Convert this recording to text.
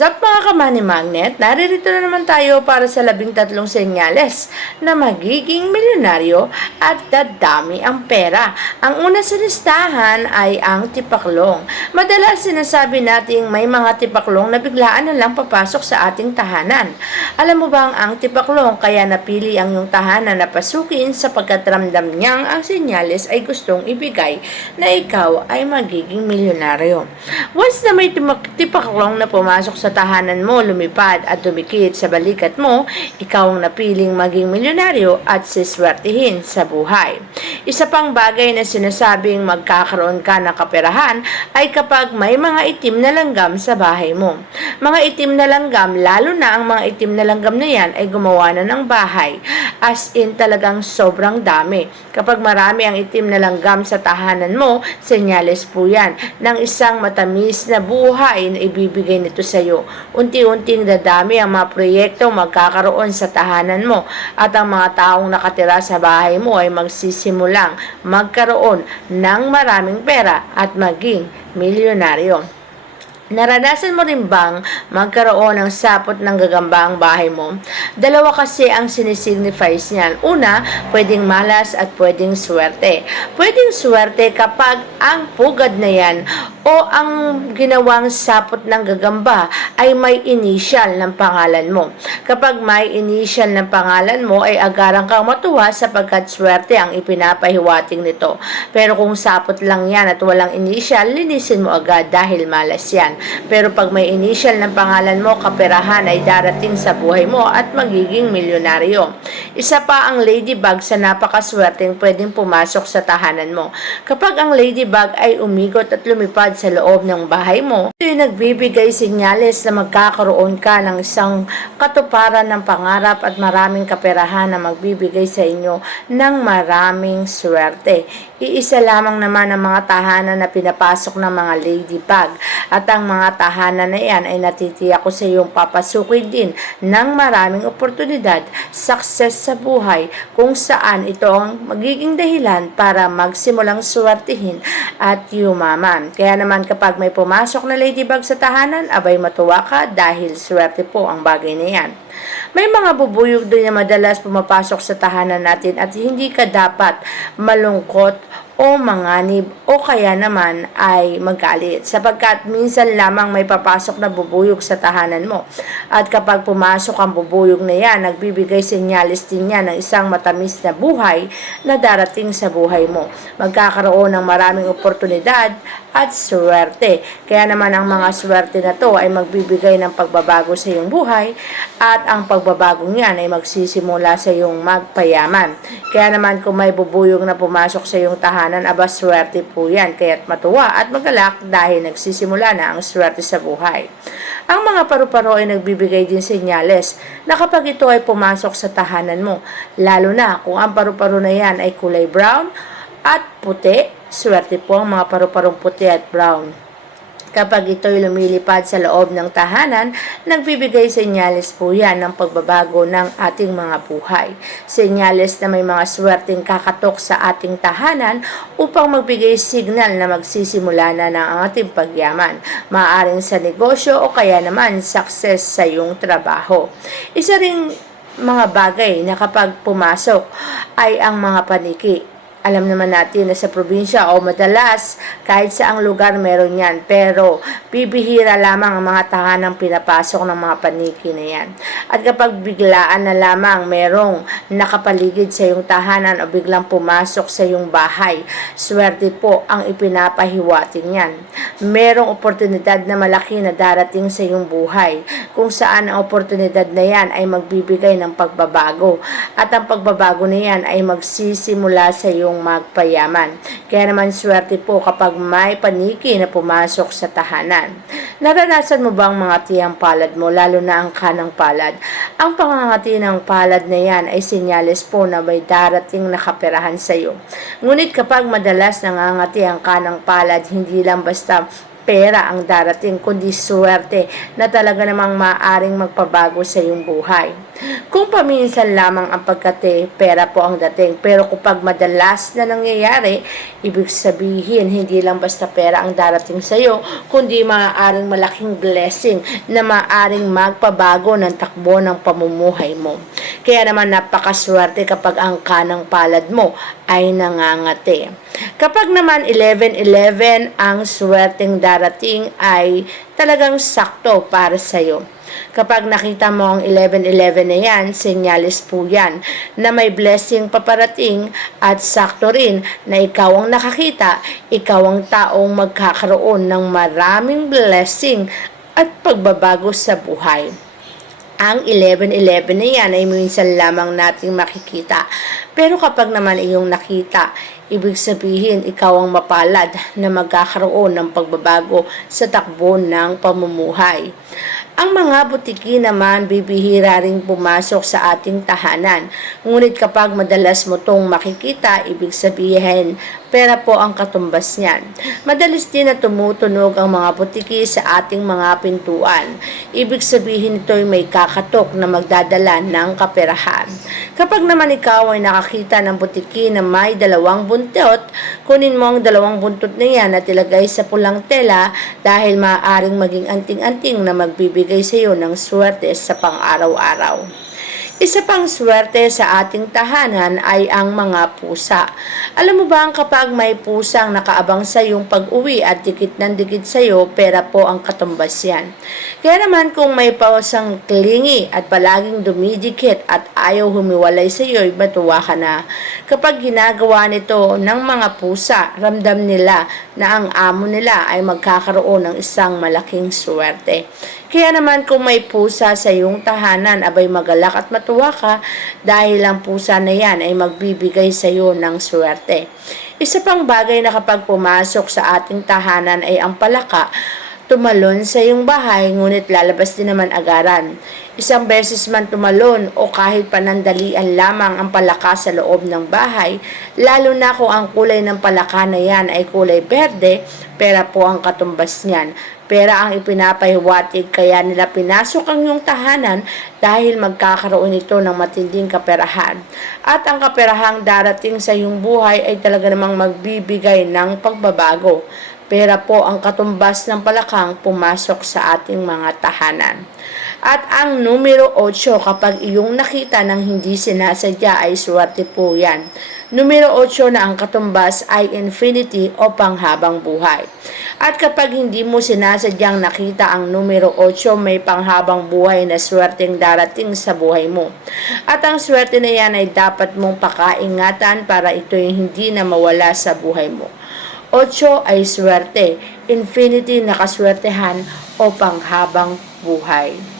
What's up mga ka-Money Magnet? Naririto na naman tayo para sa 13 senyales na magiging milyonaryo at dadami ang pera. Ang una sa listahan ay ang tipaklong. Madalas sinasabi nating may mga tipaklong na biglaan na lang papasok sa ating tahanan. Alam mo bang ang tipaklong kaya napili ang iyong tahanan na pasukin sapagkat ramdam niyang ang senyales ay gustong ibigay na ikaw ay magiging milyonaryo. Once na may tipaklong na pumasok sa tahanan mo, lumipad at dumikit sa balikat mo, ikaw ang napiling maging milyonaryo at siswertihin sa buhay. Isa pang bagay na sinasabing magkakaroon ka ng kaperahan ay kapag may mga itim na langgam sa bahay mo. Mga itim na langgam, lalo na ang mga itim na langgam na yan ay gumawa na ng bahay. As in talagang sobrang dami. Kapag marami ang itim na langgam sa tahanan mo, senyales po yan ng isang matamis na buhay na ibibigay nito sa iyo. Unti-unting dadami ang mga proyektong magkakaroon sa tahanan mo at ang mga taong nakatira sa bahay mo ay magsisimulang magkaroon ng maraming pera at maging milyonaryo. Naranasan mo rin bang magkaroon ng sapot ng gagamba ang bahay mo? Dalawa kasi ang sinisignifies niyan. Una, pwedeng malas at pwedeng swerte. Pwedeng swerte kapag ang pugad na yan o ang ginawang sapot ng gagamba ay may initial ng pangalan mo. Kapag may initial ng pangalan mo ay agarang kang matuwa sapagkat swerte ang ipinapahiwating nito. Pero kung sapot lang yan at walang initial, linisin mo agad dahil malas yan. Pero pag may initial ng pangalan mo, kaperahan ay darating sa buhay mo at magiging milyonaryo. Isa pa ang ladybug sa napakaswerteng pwedeng pumasok sa tahanan mo. Kapag ang ladybug ay umikot at lumipad sa loob ng bahay mo, ito ay nagbibigay senyales na magkakaroon ka ng isang katuparan ng pangarap at maraming kaperahan na magbibigay sa inyo ng maraming swerte. Iisa lamang naman ang mga tahanan na pinapasok ng mga ladybug at ang mga tahanan na yan ay natitiyak ko sa iyong papasukin din ng maraming oportunidad, success sa buhay kung saan ito ang magiging dahilan para magsimulang swertihin at yumaman. Kaya naman kapag may pumasok na ladybug sa tahanan, abay matuwa ka dahil swerte po ang bagay na yan. May mga bubuyog doon na madalas pumapasok sa tahanan natin at hindi ka dapat malungkot o manganib o kaya naman ay magalit sapagkat minsan lamang may papasok na bubuyog sa tahanan mo at kapag pumasok ang bubuyog na yan, nagbibigay senyales din yan ng isang matamis na buhay na darating sa buhay mo. Magkakaroon ng maraming oportunidad at swerte. Kaya naman ang mga swerte na to ay magbibigay ng pagbabago sa iyong buhay at ang pagbabagong yan ay magsisimula sa iyong magpayaman. Kaya naman kung may bubuyog na pumasok sa iyong tahanan, aba swerte po yan. Kaya't matuwa at magalak dahil nagsisimula na ang swerte sa buhay. Ang mga paru-paro ay nagbibigay din senyales na kapag ito ay pumasok sa tahanan mo, lalo na kung ang paru-paro na yan ay kulay brown at puti, swerte po ang mga paru-parong puti at brown. Kapag ito'y lumilipad sa loob ng tahanan, nagbibigay senyales po yan ng pagbabago ng ating mga buhay. Senyales na may mga swerteng kakatok sa ating tahanan upang magbigay signal na magsisimula na ng ating pagyaman. Maaaring sa negosyo o kaya naman success sa iyong trabaho. Isa ring mga bagay na kapag pumasok ay ang mga paniki. Alam naman natin na sa probinsya o madalas kahit saang lugar meron yan, pero bibihira lamang ang mga tahanang pinapasok ng mga paniki na yan. At kapag biglaan na lamang merong nakapaligid sa iyong tahanan o biglang pumasok sa iyong bahay, swerte po ang ipinapahiwating yan. Merong oportunidad na malaki na darating sa iyong buhay kung saan ang oportunidad na yan ay magbibigay ng pagbabago at ang pagbabago na yan ay magsisimula sa iyong magpayaman. Kaya naman swerte po kapag may paniki na pumasok sa tahanan. Naranasan mo bang mga tiyang palad mo, lalo na ang kanang palad? Ang pangangati ng palad na yan ay senyales po na may darating na kaperahan sa iyo. Ngunit kapag madalas nangangati ang kanang palad, hindi lang basta pera ang darating, kundi swerte na talaga namang maaaring magpabago sa iyong buhay. Kung paminsan lamang ang pagkate, pera po ang dating. Pero kapag madalas na nangyayari, ibig sabihin hindi lang basta pera ang darating sa iyo, kundi maaaring malaking blessing na maaaring magpabago ng takbo ng pamumuhay mo. Kaya naman napakaswerte kapag ang kanang palad mo ay nangangati. Kapag naman 11-11 ang swerteng darating ay talagang sakto para sa iyo. Kapag nakita mo ang 11-11 na yan, senyales po yan na may blessing paparating at sakto rin na ikaw ang nakakita, ikaw ang taong magkakaroon ng maraming blessing at pagbabago sa buhay. Ang 11-11 na yan ay minsan lamang nating makikita. Pero kapag naman iyong nakita, ibig sabihin ikaw ang mapalad na magkakaroon ng pagbabago sa takbo ng pamumuhay. Ang mga butiki naman bibihira ring pumasok sa ating tahanan. Ngunit kapag madalas mo tong makikita, ibig sabihin pera po ang katumbas niyan. Madalas din na tumutunog ang mga butiki sa ating mga pintuan. Ibig sabihin ito'y may kakatok na magdadala ng kaperahan. Kapag naman ikaw ay nakakita ng butiki na may 2 buntot, kunin mo ang 2 buntot na yan at ilagay sa pulang tela dahil maaaring maging anting-anting na magbibigay sa iyo ng swerte sa pang-araw-araw. Isa pang swerte sa ating tahanan ay ang mga pusa. Alam mo ba ang kapag may pusang nakaabang sa iyong pag-uwi at dikit ng dikit sa iyo, pera po ang katumbas yan. Kaya naman kung may pusang klingi at palaging dumidikit at ayaw humiwalay sa iyo, matuwa ka na. Kapag ginagawa nito ng mga pusa, ramdam nila na ang amo nila ay magkakaroon ng isang malaking swerte. Kaya naman kung may pusa sa iyong tahanan, abay magalak at matuwa ka dahil ang pusa na yan ay magbibigay sa iyo ng swerte. Isa pang bagay na kapag pumasok sa ating tahanan ay ang palaka, tumalon sa iyong bahay ngunit lalabas din naman agaran. Isang beses man tumalon o kahit panandalian lamang ang palaka sa loob ng bahay, lalo na kung ang kulay ng palaka na yan ay kulay berde, pera po ang katumbas niyan. Pera ang ipinapahiwatig kaya nila pinasok ang iyong tahanan dahil magkakaroon ito ng matinding kaperahan. At ang kaperahang darating sa iyong buhay ay talaga namang magbibigay ng pagbabago. Pera po ang katumbas ng palakang pumasok sa ating mga tahanan. At ang numero 8 kapag iyong nakita ng hindi sinasadya ay swerte po yan. Numero 8 na ang katumbas ay infinity o panghabang buhay. At kapag hindi mo sinasadyang nakita ang numero 8, may panghabang buhay na swerteng darating sa buhay mo. At ang swerte na yan ay dapat mong pakaingatan para ito'y hindi na mawala sa buhay mo. 8 ay swerte, infinity na kaswertehan o panghabang buhay.